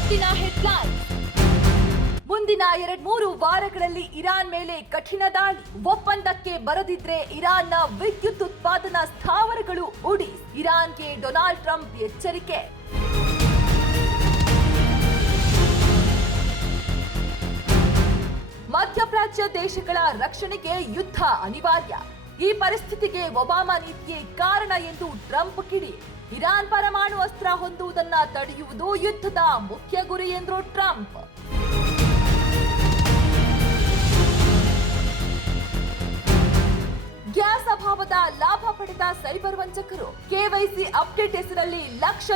ಹೊತ್ತಿನ ಹೆಡ್ಲೈನ್. ಮುಂದಿನ 2-3 ವಾರಗಳಲ್ಲಿ ಇರಾನ್ ಮೇಲೆ ಕಠಿಣ ದಾಳಿ. ಒಪ್ಪಂದಕ್ಕೆ ಬರದಿದ್ರೆ ಇರಾನ್ನ ವಿದ್ಯುತ್ ಉತ್ಪಾದನಾ ಸ್ಥಾವರಗಳು ಉಡಿ. ಇರಾನ್ಗೆ ಡೊನಾಲ್ಡ್ ಟ್ರಂಪ್ ಎಚ್ಚರಿಕೆ. ಮಧ್ಯಪ್ರಾಚ್ಯ ದೇಶಗಳ ರಕ್ಷಣೆಗೆ ಯುದ್ಧ ಅನಿವಾರ್ಯ. ಈ ಪರಿಸ್ಥಿತಿಗೆ ಒಬಾಮಾ ನೀತಿಯೇ ಕಾರಣ ಎಂದು ಟ್ರಂಪ್ ಕಿಡಿ. ಇರಾನ್ ಪರಮಾಣು ಅಸ್ತ್ರ ಹೊಂದುವುದನ್ನ ತಡೆಯುವುದು ಯುದ್ಧದ ಮುಖ್ಯ ಗುರಿ ಎಂದರು ಟ್ರಂಪ್. ಗ್ಯಾಸ್ ಅಭಾವದ ಲಾಭ ಪಡೆದ ಸೈಬರ್ ವಂಚಕರು. ಕೆವೈಸಿ ಅಪ್ಡೇಟ್ ಹೆಸರಲ್ಲಿ ಲಕ್ಷ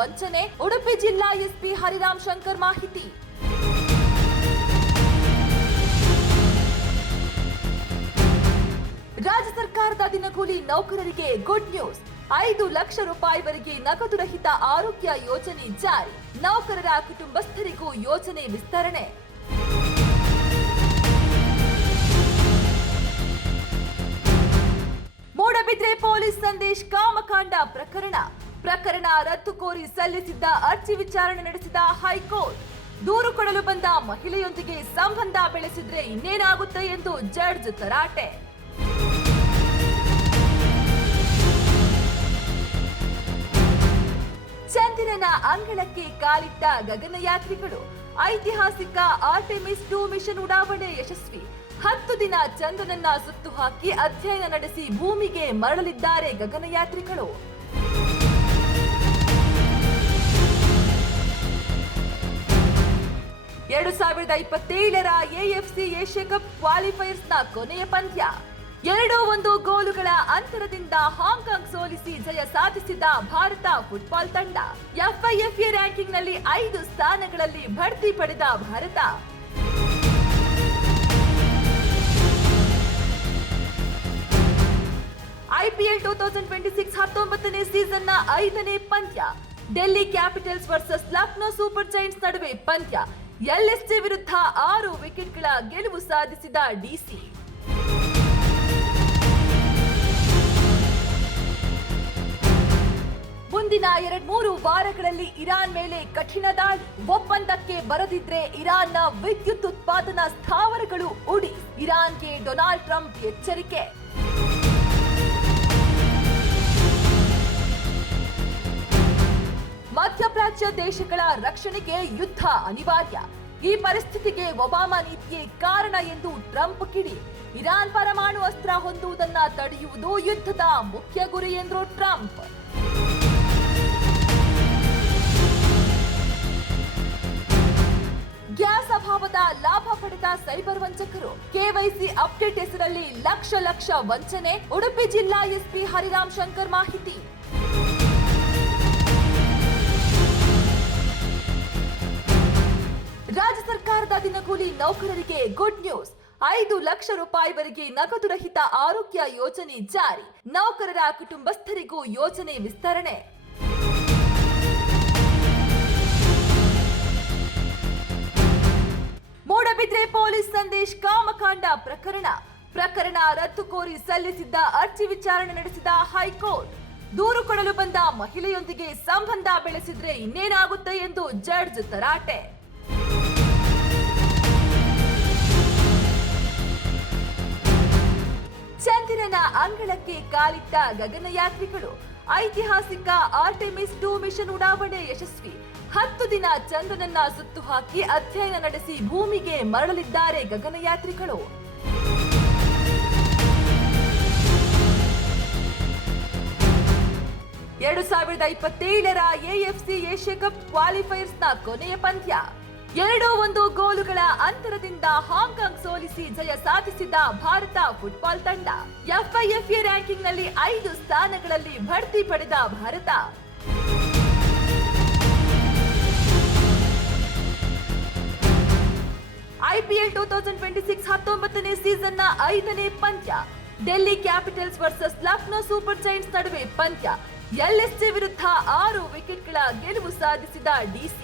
ವಂಚನೆ. ಉಡುಪಿ ಜಿಲ್ಲಾ ಎಸ್ಪಿ ಹರಿರಾಮ್ ಶಂಕರ್ ಮಾಹಿತಿ. ರಾಜ್ಯ ಸರ್ಕಾರದ ದಿನಗೂಲಿ ನೌಕರರಿಗೆ ಗುಡ್ ನ್ಯೂಸ್. 5 ಲಕ್ಷ ರೂಪಾಯಿವರೆಗೆ ನಗದು ರಹಿತ ಆರೋಗ್ಯ ಯೋಜನೆ ಜಾರಿ. ನೌಕರರ ಕುಟುಂಬಸ್ಥರಿಗೂ ಯೋಜನೆ ವಿಸ್ತರಣೆ. ಮೂಡಬಿದ್ರೆ ಪೊಲೀಸ್ ಸಂದೇಶ್ ಕಾಮಕಾಂಡ ಪ್ರಕರಣ ರದ್ದು ಕೋರಿ ಸಲ್ಲಿಸಿದ್ದ ಅರ್ಜಿ ವಿಚಾರಣೆ ನಡೆಸಿದ ಹೈಕೋರ್ಟ್. ದೂರು ಕೊಡಲು ಬಂದ ಮಹಿಳೆಯೊಂದಿಗೆ ಸಂಬಂಧ ಬೆಳೆಸಿದ್ರೆ ಇನ್ನೇನಾಗುತ್ತೆ ಎಂದು ಜಡ್ಜ್ ತರಾಟೆ. ಚಂದಿರನ ಅಂಗಳಕ್ಕೆ ಕಾಲಿಟ್ಟ ಗಗನಯಾತ್ರಿಗಳು. ಐತಿಹಾಸಿಕ ಆರ್ಟೆಮಿಸ್ 2 ಮಿಷನ್ ಉಡಾವಣೆ ಯಶಸ್ವಿ. 10 ದಿನ ಚಂದ್ರನನ್ನ ಸುತ್ತು ಹಾಕಿ ಅಧ್ಯಯನ ನಡೆಸಿ ಭೂಮಿಗೆ ಮರಳಲಿದ್ದಾರೆ ಗಗನಯಾತ್ರಿಗಳು. 2027ರ AFC ಏಷ್ಯಾ ಕಪ್ ಕ್ವಾಲಿಫೈಯರ್ಸ್ನ ಕೊನೆಯ ಪಂದ್ಯ. 2-1 ಗೋಲುಗಳ ಅಂತರದಿಂದ ಹಾಂಕಾಂಗ್ ಸೋಲಿಸಿ ಜಯ ಸಾಧಿಸಿದ ಭಾರತ ಫುಟ್ಬಾಲ್ ತಂಡ. FIFA ರ್ಯಾಂಕಿಂಗ್ನಲ್ಲಿ 5 ಸ್ಥಾನಗಳಲ್ಲಿ ಬಡ್ತಿ ಪಡೆದ ಭಾರತ. IPL 2026 19ನೇ ಸೀಸನ್ನ 5ನೇ ಪಂದ್ಯ. Delhi capitals versus Lucknow super Giants ನಡುವೆ ಪಂದ್ಯ. LSG ವಿರುದ್ಧ 6 ವಿಕೆಟ್ಗಳ ಗೆಲುವು ಸಾಧಿಸಿದ DC. ಮುಂದಿನ 2-3 ವಾರಗಳಲ್ಲಿ ಇರಾನ್ ಮೇಲೆ ಕಠಿಣ ದಾಳಿ. ಒಪ್ಪಂದಕ್ಕೆ ಬರದಿದ್ರೆ ಇರಾನ್ನ ವಿದ್ಯುತ್ ಉತ್ಪಾದನಾ ಸ್ಥಾವರಗಳು ಉಡಿ. ಇರಾನ್ಗೆ ಡೊನಾಲ್ಡ್ ಟ್ರಂಪ್ ಎಚ್ಚರಿಕೆ. ಮಧ್ಯಪ್ರಾಚ್ಯ ದೇಶಗಳ ರಕ್ಷಣೆಗೆ ಯುದ್ಧ ಅನಿವಾರ್ಯ. ಈ ಪರಿಸ್ಥಿತಿಗೆ ಒಬಾಮಾ ನೀತಿಯೇ ಕಾರಣ ಎಂದು ಟ್ರಂಪ್ ಕಿಡಿ. ಇರಾನ್ ಪರಮಾಣು ಅಸ್ತ್ರ ಹೊಂದುವುದನ್ನ ತಡೆಯುವುದು ಯುದ್ಧದ ಮುಖ್ಯ ಗುರಿ ಎಂದರು ಟ್ರಂಪ್. ಗ್ಯಾಸ್ ಅಭಾವದ ಲಾಭ ಪಡೆದ ಸೈಬರ್ ವಂಚಕರು. ಕೆವೈಸಿ ಅಪ್ಡೇಟ್ ಹೆಸರಲ್ಲಿ ಲಕ್ಷ ವಂಚನೆ. ಉಡುಪಿ ಜಿಲ್ಲಾ ಎಸ್ಪಿ ಹರಿರಾಮ್ ಶಂಕರ್ ಮಾಹಿತಿ. ರಾಜ್ಯ ಸರ್ಕಾರದ ದಿನಗೂಲಿ ನೌಕರರಿಗೆ ಗುಡ್ ನ್ಯೂಸ್. 5 ಲಕ್ಷ ರೂಪಾಯಿವರೆಗೆ ನಗದು ರಹಿತ ಆರೋಗ್ಯ ಯೋಜನೆ ಜಾರಿ. ನೌಕರರ ಕುಟುಂಬಸ್ಥರಿಗೂ ಯೋಜನೆ ವಿಸ್ತರಣೆ. ಮೂಡಬಿದ್ರೆ ಪೊಲೀಸ್ ಸಂದೇಶ್ ಕಾಮಕಾಂಡ ಪ್ರಕರಣ ರದ್ದು ಕೋರಿ ಸಲ್ಲಿಸಿದ್ದ ಅರ್ಜಿ ವಿಚಾರಣೆ ನಡೆಸಿದ ಹೈಕೋರ್ಟ್. ದೂರು ಕೊಡಲು ಬಂದ ಮಹಿಳೆಯೊಂದಿಗೆ ಸಂಬಂಧ ಬೆಳೆಸಿದ್ರೆ ಇನ್ನೇನಾಗುತ್ತೆ ಎಂದು ಜಡ್ಜ್ ತರಾಟೆ. ಚಂದಿರನ ಅಂಗಳಕ್ಕೆ ಕಾಲಿಟ್ಟ ಗಗನಯಾತ್ರಿಗಳು. ಐತಿಹಾಸಿಕ ಆರ್ಟೆಮಿಸ್ 2 ಮಿಷನ್ ಉಡಾವಣೆ ಯಶಸ್ವಿ. 10 ದಿನ ಚಂದ್ರನನ್ನ ಸುತ್ತು ಹಾಕಿ ಅಧ್ಯಯನ ನಡೆಸಿ ಭೂಮಿಗೆ ಮರಳಲಿದ್ದಾರೆ ಗಗನಯಾತ್ರಿಗಳು. ಎರಡು 2027ರ AFC ಏಷ್ಯಾ ಕಪ್ ಕ್ವಾಲಿಫೈಯರ್ಸ್ನ ಕೊನೆಯ ಪಂದ್ಯ. 2-1 ಗೋಲುಗಳ ಅಂತರದಿಂದ ಹಾಂಕಾಂಗ್ ಸೋಲಿಸಿ ಜಯ ಸಾಧಿಸಿದ ಭಾರತ ಫುಟ್ಬಾಲ್ ತಂಡ. FIFA ರ್ಯಾಂಕಿಂಗ್ನಲ್ಲಿ 5 ಸ್ಥಾನಗಳಲ್ಲಿ ಬಡ್ತಿ ಪಡೆದ ಭಾರತ. IPL 2026 19ನೇ ಸೀಸನ್ನ 5ನೇ ಪಂದ್ಯ. Delhi capitals versus Lucknow super Giants ನಡುವೆ ಪಂದ್ಯ. LSG ವಿರುದ್ಧ 6 ವಿಕೆಟ್ಗಳ ಗೆಲುವು ಸಾಧಿಸಿದ DC.